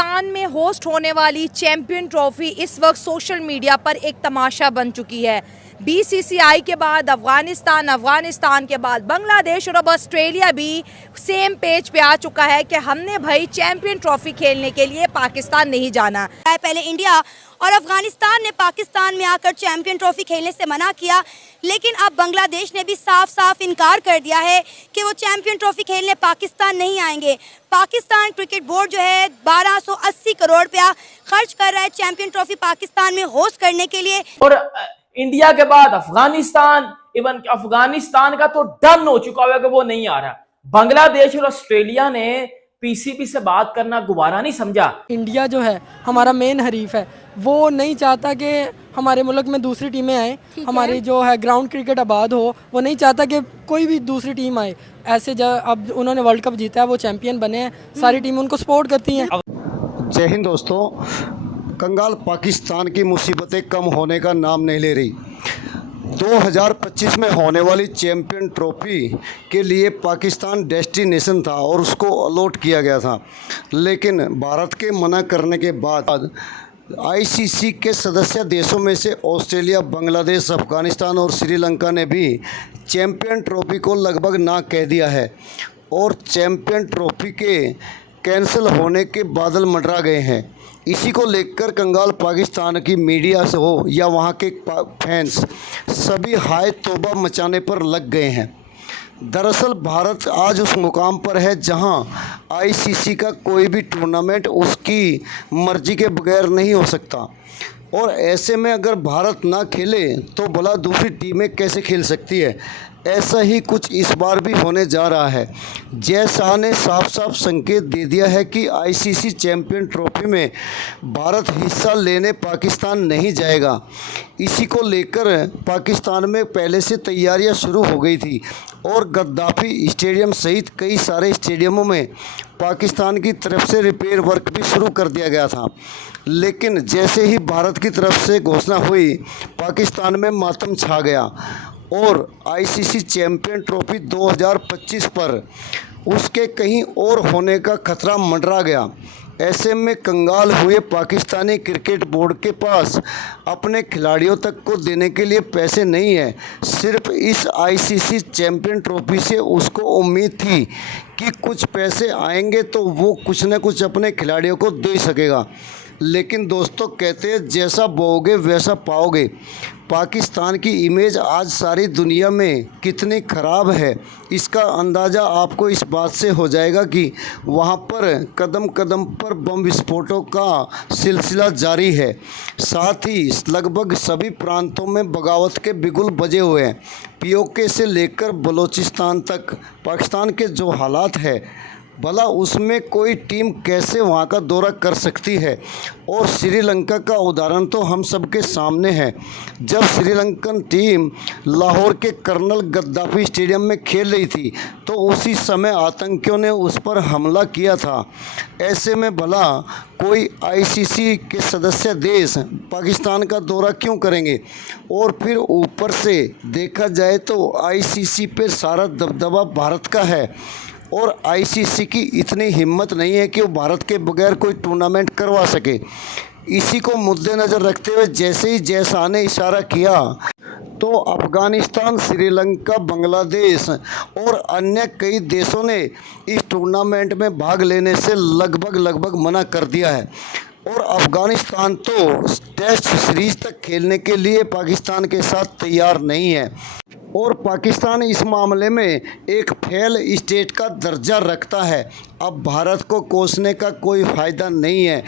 पाकिस्तान में होस्ट होने वाली चैंपियन ट्रॉफी इस वक्त सोशल मीडिया पर एक तमाशा बन चुकी है। बीसीसीआई के बाद अफगानिस्तान के बाद बांग्लादेश और अब ऑस्ट्रेलिया भी सेम पेज पे आ चुका है कि हमने भाई चैंपियन ट्रॉफी खेलने के लिए पाकिस्तान नहीं जाना। पहले इंडिया और अफगानिस्तान ने पाकिस्तान में आकर चैंपियन ट्रॉफी खेलने से मना किया, लेकिन अब बांग्लादेश ने भी साफ साफ इनकार कर दिया है कि वो चैंपियन ट्रॉफी खेलने पाकिस्तान नहीं आएंगे। पाकिस्तान क्रिकेट बोर्ड जो है 1280 करोड़ रुपया खर्च कर रहा है चैंपियन ट्रॉफी पाकिस्तान में होस्ट करने के लिए। और इंडिया के बाद अफगानिस्तान, इवन अफगानिस्तान का तो डन हो चुका हुआ कि वो नहीं आ रहा। बांग्लादेश और ऑस्ट्रेलिया ने पीसीबी से बात करना गुवारा नहीं समझा। इंडिया जो है हमारा मेन हरीफ है, वो नहीं चाहता कि हमारे मुल्क में दूसरी टीमें आए, हमारी जो है ग्राउंड क्रिकेट आबाद हो। वो नहीं चाहता कि कोई भी दूसरी टीम आए। ऐसे अब उन्होंने वर्ल्ड कप जीता है, वो चैंपियन बने हैं, सारी टीमें उनको सपोर्ट करती हैं। जय हिंद दोस्तों। कंगाल पाकिस्तान की मुसीबतें कम होने का नाम नहीं ले रही। 2025 में होने वाली चैंपियन ट्रॉफी के लिए पाकिस्तान डेस्टिनेशन था और उसको अलॉट किया गया था, लेकिन भारत के मना करने के बाद आईसीसी के सदस्य देशों में से ऑस्ट्रेलिया, बांग्लादेश, अफगानिस्तान और श्रीलंका ने भी चैंपियन ट्रॉफी को लगभग ना कह दिया है और चैंपियन ट्रॉफी के कैंसिल होने के बादल मंडरा गए हैं। इसी को लेकर कंगाल पाकिस्तान की मीडिया से हो या वहाँ के फैंस सभी हाय तौबा मचाने पर लग गए हैं। दरअसल भारत आज उस मुकाम पर है जहां आईसीसी का कोई भी टूर्नामेंट उसकी मर्जी के बगैर नहीं हो सकता, और ऐसे में अगर भारत ना खेले तो भला दूसरी टीमें कैसे खेल सकती है। ऐसा ही कुछ इस बार भी होने जा रहा है। जय शाह ने साफ साफ संकेत दे दिया है कि आईसीसी चैंपियन ट्रॉफी में भारत हिस्सा लेने पाकिस्तान नहीं जाएगा। इसी को लेकर पाकिस्तान में पहले से तैयारियां शुरू हो गई थी और गद्दाफी स्टेडियम सहित कई सारे स्टेडियमों में पाकिस्तान की तरफ से रिपेयर वर्क भी शुरू कर दिया गया था। लेकिन जैसे ही भारत की तरफ से घोषणा हुई, पाकिस्तान में मातम छा गया और आईसीसी चैंपियन ट्रॉफी 2025 पर उसके कहीं और होने का खतरा मंडरा गया। ऐसे में कंगाल हुए पाकिस्तानी क्रिकेट बोर्ड के पास अपने खिलाड़ियों तक को देने के लिए पैसे नहीं है। सिर्फ इस आईसीसी चैंपियन ट्रॉफी से उसको उम्मीद थी कि कुछ पैसे आएंगे तो वो कुछ न कुछ अपने खिलाड़ियों को दे सकेगा। लेकिन दोस्तों, कहते हैं जैसा बोओगे वैसा पाओगे। पाकिस्तान की इमेज आज सारी दुनिया में कितनी ख़राब है, इसका अंदाज़ा आपको इस बात से हो जाएगा कि वहाँ पर कदम कदम पर बम विस्फोटों का सिलसिला जारी है। साथ ही लगभग सभी प्रांतों में बगावत के बिगुल बजे हुए हैं। पीओके से लेकर बलूचिस्तान तक पाकिस्तान के जो हालात है, भला उसमें कोई टीम कैसे वहाँ का दौरा कर सकती है। और श्रीलंका का उदाहरण तो हम सबके सामने है। जब श्रीलंकन टीम लाहौर के कर्नल गद्दाफी स्टेडियम में खेल रही थी तो उसी समय आतंकियों ने उस पर हमला किया था। ऐसे में भला कोई आईसीसी के सदस्य देश पाकिस्तान का दौरा क्यों करेंगे। और फिर ऊपर से देखा जाए तो आईसीसी पे सारा दबदबा भारत का है और आईसीसी की इतनी हिम्मत नहीं है कि वो भारत के बगैर कोई टूर्नामेंट करवा सके। इसी को मद्देनज़र रखते हुए जैसे ही जय शाह ने इशारा किया तो अफगानिस्तान, श्रीलंका, बांग्लादेश और अन्य कई देशों ने इस टूर्नामेंट में भाग लेने से लगभग मना कर दिया है। और अफगानिस्तान तो टेस्ट सीरीज तक खेलने के लिए पाकिस्तान के साथ तैयार नहीं है और पाकिस्तान इस मामले में एक फेल स्टेट का दर्जा रखता है। अब भारत को कोसने का कोई फ़ायदा नहीं है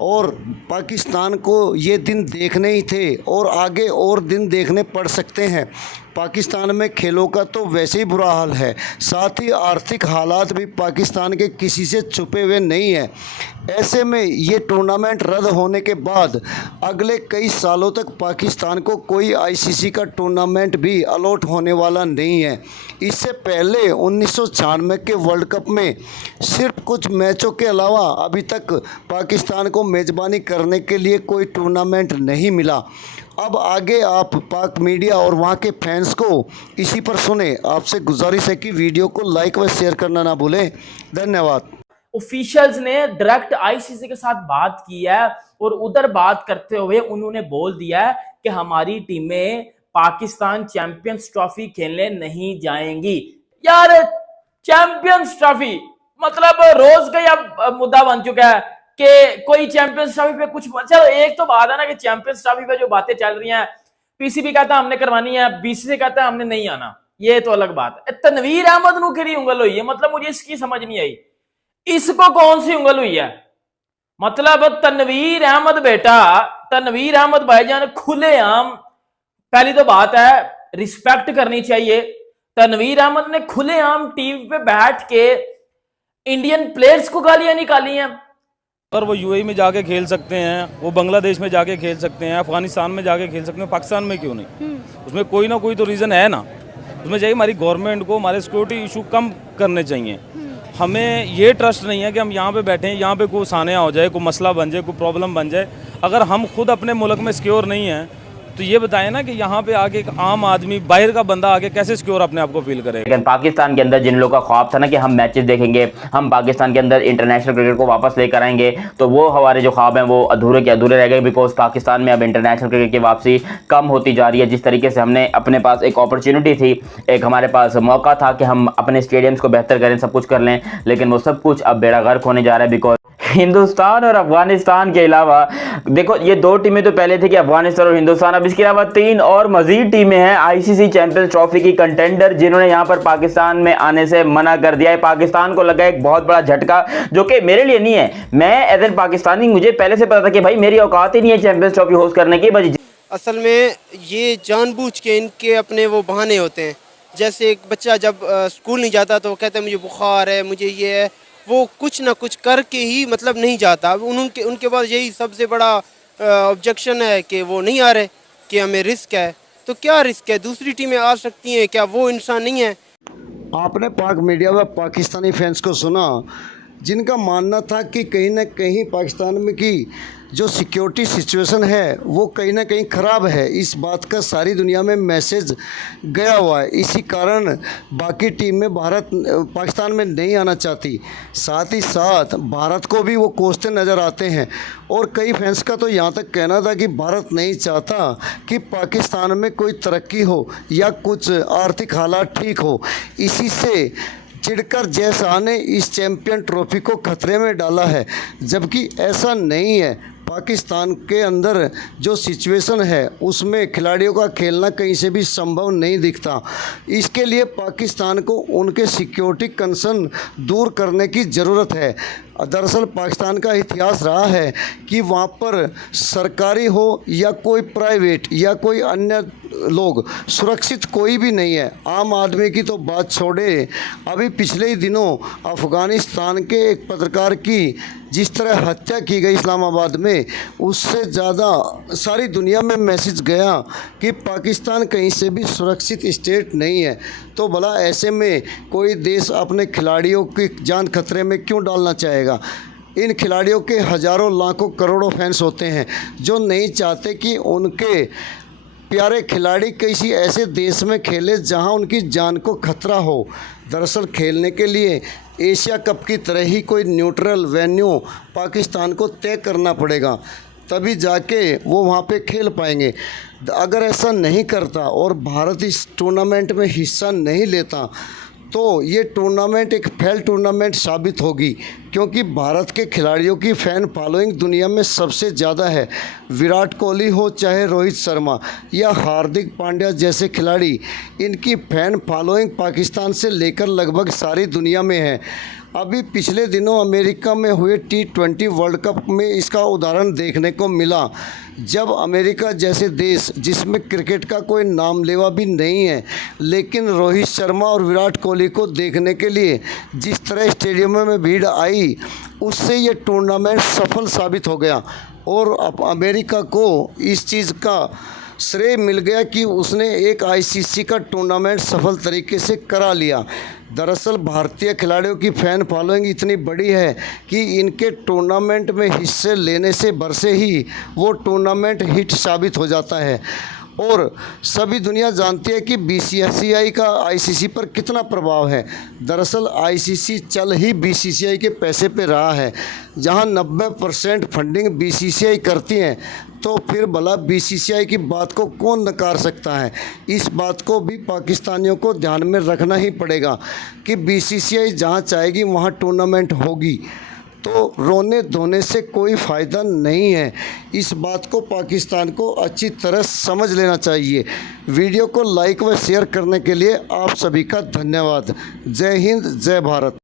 और पाकिस्तान को ये दिन देखने ही थे और आगे और दिन देखने पड़ सकते हैं। पाकिस्तान में खेलों का तो वैसे ही बुरा हाल है, साथ ही आर्थिक हालात भी पाकिस्तान के किसी से छुपे हुए नहीं हैं। ऐसे में ये टूर्नामेंट रद्द होने के बाद अगले कई सालों तक पाकिस्तान को कोई आईसीसी का टूर्नामेंट भी अलॉट होने वाला नहीं है। इससे पहले 1996 के वर्ल्ड कप में सिर्फ कुछ मैचों के अलावा अभी तक पाकिस्तान को मेज़बानी करने के लिए कोई टूर्नामेंट नहीं मिला। अब आगे आप पाक मीडिया और वहाँ के फैंस को इसी पर सुने। आपसे गुजारिश है कि वीडियो को लाइक व शेयर करना ना भूलें। धन्यवाद। ऑफिशियल्स ने डायरेक्ट आईसीसी के साथ बात की है और उधर बात करते हुए उन्होंने बोल दिया है कि हमारी टीमें पाकिस्तान चैंपियंस ट्रॉफी खेलने नहीं जाएंगी। यार चैंपियंस ट्रॉफी मतलब रोज का यह मुद्दा बन चुका है कि कोई चैंपियंस ट्रॉफी पे कुछ, चलो एक तो बात है ना कि चैंपियंस ट्रॉफी पे जो बातें चल रही हैं, पीसीबी कहता है हमने करवानी है, बीसीसी कहता है हमने नहीं आना, ये तो अलग बात है। तनवीर अहमद नू खरी उंगल हुई है, मतलब मुझे इसकी समझ नहीं आई, इसको कौन सी उंगल हुई है? मतलब तनवीर अहमद बेटा, तनवीर अहमद भाईजान खुलेआम, पहली तो बात है रिस्पेक्ट करनी चाहिए, तनवीर अहमद ने खुलेआम टीवी पे बैठ के इंडियन प्लेयर्स को गालियां निकाली हैं। अगर वो यूएई में जाके खेल सकते हैं, वो बांग्लादेश में जाके खेल सकते हैं, अफगानिस्तान में जाके खेल सकते हैं, पाकिस्तान में क्यों नहीं? उसमें कोई ना कोई तो रीज़न है ना। उसमें चाहिए हमारी गवर्नमेंट को हमारे सिक्योरिटी इशू कम करने चाहिए। हमें ये ट्रस्ट नहीं है कि हम यहाँ पे बैठे हैं, यहाँ पे कोई सानिया हो जाए, कोई मसला बन जाए, कोई प्रॉब्लम बन जाए। अगर हम खुद अपने मुल्क में सिक्योर नहीं हैं तो ये बताएं ना कि यहाँ पे आके एक आम आदमी, बाहर का बंदा आके कैसे सिक्योर अपने आप को फील करे। लेकिन पाकिस्तान के अंदर जिन लोगों का ख्वाब था ना कि हम मैचेस देखेंगे, हम पाकिस्तान के अंदर इंटरनेशनल क्रिकेट को वापस लेकर आएंगे, तो वो हमारे जो ख्वाब हैं वो अधूरे के अधूरे रह गए। बिकॉज पाकिस्तान में अब इंटरनेशनल क्रिकेट की वापसी कम होती जा रही है। जिस तरीके से हमने अपने पास एक अपॉर्चुनिटी थी, एक हमारे पास मौका था कि हम अपने स्टेडियम्स को बेहतर करें, सब कुछ कर लें, लेकिन वो सब कुछ अब बेड़ा गर्क होने जा रहा है। बिकॉज हिंदुस्तान और अफगानिस्तान के अलावा देखो ये दो टीमें तो पहले थी कि अफगानिस्तान और हिंदुस्तान, अब इसके अलावा 3 और मजीद टीमें हैं आईसीसी चैंपियंस ट्रॉफी की कंटेंडर, जिन्होंने यहां पर पाकिस्तान में आने से मना कर दिया है। पाकिस्तान को लगा एक बहुत बड़ा झटका, जो कि मेरे लिए नहीं है। मैं एज एन पाकिस्तानी, मुझे पहले से पता था कि भाई मेरी औकात ही नहीं है चैंपियंस ट्रॉफी होस्ट करने की। असल में ये जानबूझ के इनके अपने वो बहाने होते हैं। जैसे एक बच्चा जब स्कूल नहीं जाता तो वो कहता है मुझे बुखार है, मुझे ये है, वो कुछ ना कुछ करके ही मतलब नहीं जाता। अब उनके पास यही सबसे बड़ा ऑब्जेक्शन है कि वो नहीं आ रहे, कि हमें रिस्क है। तो क्या रिस्क है? दूसरी टीमें आ सकती हैं, क्या वो इंसान नहीं है? आपने पाक मीडिया में पाकिस्तानी फैंस को सुना जिनका मानना था कि कहीं ना कहीं पाकिस्तान में की जो सिक्योरिटी सिचुएशन है वो कहीं ना कहीं ख़राब है। इस बात का सारी दुनिया में मैसेज गया हुआ है। इसी कारण बाकी टीम में पाकिस्तान में नहीं आना चाहती। साथ ही साथ भारत को भी वो कोसते नज़र आते हैं। और कई फैंस का तो यहाँ तक कहना था कि भारत नहीं चाहता कि पाकिस्तान में कोई तरक्की हो या कुछ आर्थिक हालात ठीक हो। इसी से चिढ़कर जय शाह ने इस चैंपियन ट्रॉफी को खतरे में डाला है, जबकि ऐसा नहीं है। पाकिस्तान के अंदर जो सिचुएशन है उसमें खिलाड़ियों का खेलना कहीं से भी संभव नहीं दिखता। इसके लिए पाकिस्तान को उनके सिक्योरिटी कंसर्न दूर करने की ज़रूरत है। दरअसल पाकिस्तान का इतिहास रहा है कि वहाँ पर सरकारी हो या कोई प्राइवेट या कोई अन्य लोग, सुरक्षित कोई भी नहीं है। आम आदमी की तो बात छोड़े, अभी पिछले ही दिनों अफ़गानिस्तान के एक पत्रकार की जिस तरह हत्या की गई इस्लामाबाद में, उससे ज़्यादा सारी दुनिया में मैसेज गया कि पाकिस्तान कहीं से भी सुरक्षित स्टेट नहीं है। तो भला ऐसे में कोई देश अपने खिलाड़ियों की जान खतरे में क्यों डालना चाहेगा? इन खिलाड़ियों के हज़ारों लाखों करोड़ों फैंस होते हैं जो नहीं चाहते कि उनके प्यारे खिलाड़ी किसी ऐसे देश में खेले जहां उनकी जान को खतरा हो। दरअसल खेलने के लिए एशिया कप की तरह ही कोई न्यूट्रल वेन्यू पाकिस्तान को तय करना पड़ेगा, तभी जाके वो वहाँ पे खेल पाएंगे। अगर ऐसा नहीं करता और भारत इस टूर्नामेंट में हिस्सा नहीं लेता तो ये टूर्नामेंट एक फेल टूर्नामेंट साबित होगी, क्योंकि भारत के खिलाड़ियों की फ़ैन फॉलोइंग दुनिया में सबसे ज़्यादा है। विराट कोहली हो चाहे रोहित शर्मा या हार्दिक पांड्या जैसे खिलाड़ी, इनकी फ़ैन फॉलोइंग पाकिस्तान से लेकर लगभग सारी दुनिया में है। अभी पिछले दिनों अमेरिका में हुए T20 वर्ल्ड कप में इसका उदाहरण देखने को मिला, जब अमेरिका जैसे देश जिसमें क्रिकेट का कोई नामलेवा भी नहीं है, लेकिन रोहित शर्मा और विराट कोहली को देखने के लिए जिस तरह स्टेडियमों में भीड़ आई, उससे ये टूर्नामेंट सफल साबित हो गया। और अब अमेरिका को इस चीज़ का श्रेय मिल गया कि उसने एक आईसीसी का टूर्नामेंट सफल तरीके से करा लिया। दरअसल भारतीय खिलाड़ियों की फ़ैन फॉलोइंग इतनी बड़ी है कि इनके टूर्नामेंट में हिस्से लेने से भर से ही वो टूर्नामेंट हिट साबित हो जाता है। और सभी दुनिया जानती है कि बीसीसीआई का आईसीसी पर कितना प्रभाव है। दरअसल आईसीसी चल ही बीसीसीआई के पैसे पे रहा है। जहां 90% फंडिंग बीसीसीआई करती है, तो फिर भला बीसीसीआई की बात को कौन नकार सकता है। इस बात को भी पाकिस्तानियों को ध्यान में रखना ही पड़ेगा कि बीसीसीआई जहां चाहेगी वहां टूर्नामेंट होगी। तो रोने धोने से कोई फ़ायदा नहीं है। इस बात को पाकिस्तान को अच्छी तरह समझ लेना चाहिए। वीडियो को लाइक व शेयर करने के लिए आप सभी का धन्यवाद। जय हिंद, जय भारत।